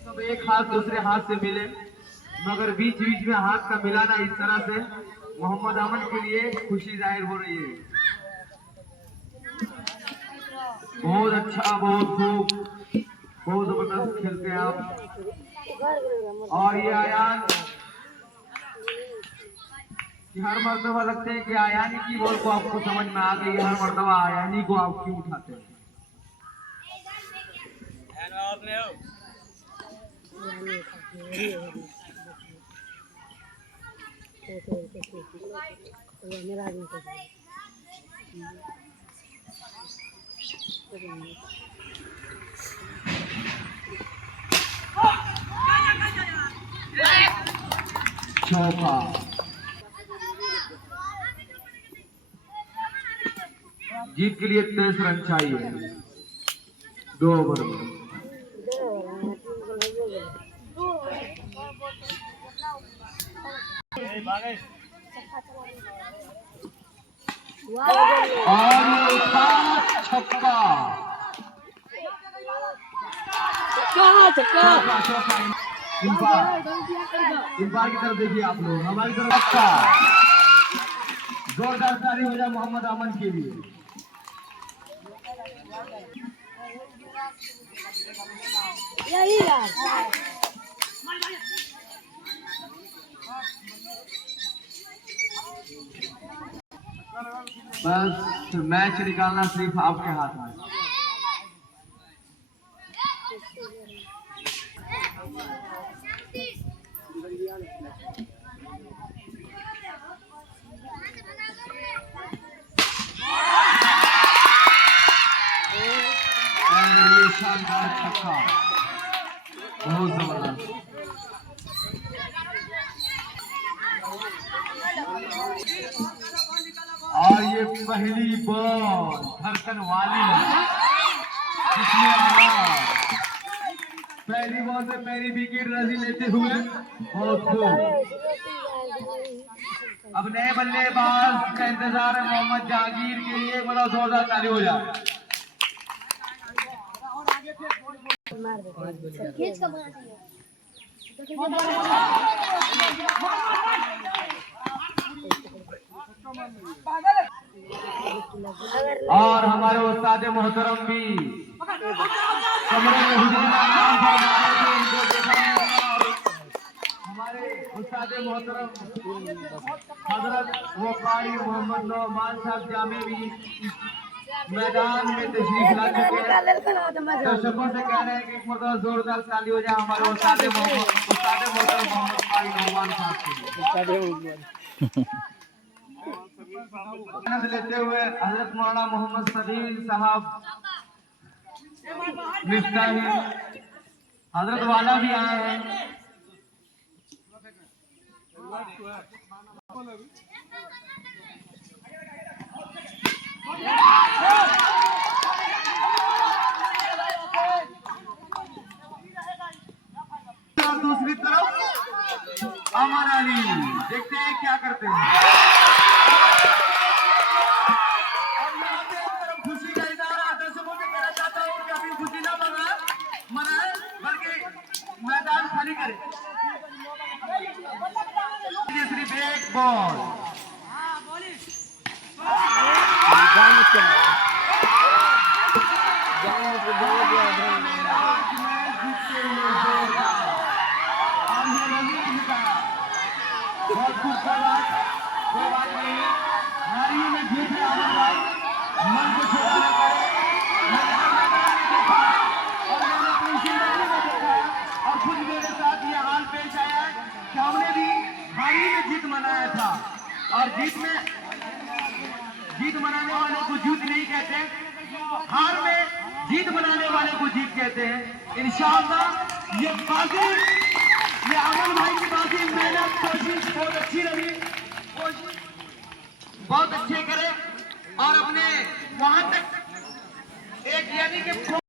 सब एक हाथ दूसरे हाथ से मिले, मगर बीच बीच में हाथ का मिलाना इस तरह से मोहम्मद अमन के लिए खुशी जाहिर हो रही है। बहुत अच्छा, बहुत खूब, बहुत जबरदस्त खेलते हैं आप। और ये आयान हर मर्तबा लगते हैं कि आयानी की बॉल को आपको समझ में आ गई, हर मर्तबा आयानी को आप क्यों उठाते हैं। चौका, जीत के लिए 23 रन चाहिए 2 ओवर में। और छक्का, इम्पायर की तरफ देखिए आप लोग, हमारी तरफ छक्का। जोरदार ताली हो जाए मोहम्मद अमन के लिए। यही यार बस मैच निकालना सिर्फ आपके हाथ में। शानदार छक्का, बहुत जबरदस्त। और ये पहली बॉल धड़कन वाली, पहली बॉल से पहली विकेट रसी लेते हुए बहुत खूब। अब नए बल्लेबाज का इंतजार है मोहम्मद जहांगीर के लिए, मतलब जोरदार ताली हो जाए। और हमारे उस्ताद मोहतरम भी कमरे में हमारे उस्ताद मोहतरम हजरत वकारी मोहम्मद नौमान साहब जामे भी मैदान में तशरीफ ला चुके हैं। दर्शकों से कह रहे हैं कि एक मरतबा जोरदार ताली हो जाए हमारे उस्ताद मोहतरम मोहम्मद वकारी नौमान साहब के। लेते हुए हजरत मौलाना मोहम्मद सदील साहब मिफ्ताही हजरत वाला भी आए हैं। दूसरी तरफ अमन अली, देखते हैं क्या करते हैं। खुशी का इशारा दर्शकों से कहना चाहता हूँ कि अभी खुशी ना मनाए बल्कि मैदान खाली करें। सिर्फ एक बॉल, बहुत खूब, कोई बात नहीं, हारी में जीत है अमन भाई, मन को छोटा न करे। और खुद मेरे साथ ये हाल पेश आया है कि हमने भी हारी में जीत मनाया था, और जीत मनाने वाले को जीत नहीं कहते, हार में जीत मनाने वाले को जीत कहते हैं। इंशाअल्लाह ये बाजी, ये अमन भाई की बाजी, मेहनत कोशिश बहुत अच्छी रही, बहुत अच्छे करे और अपने वहां तक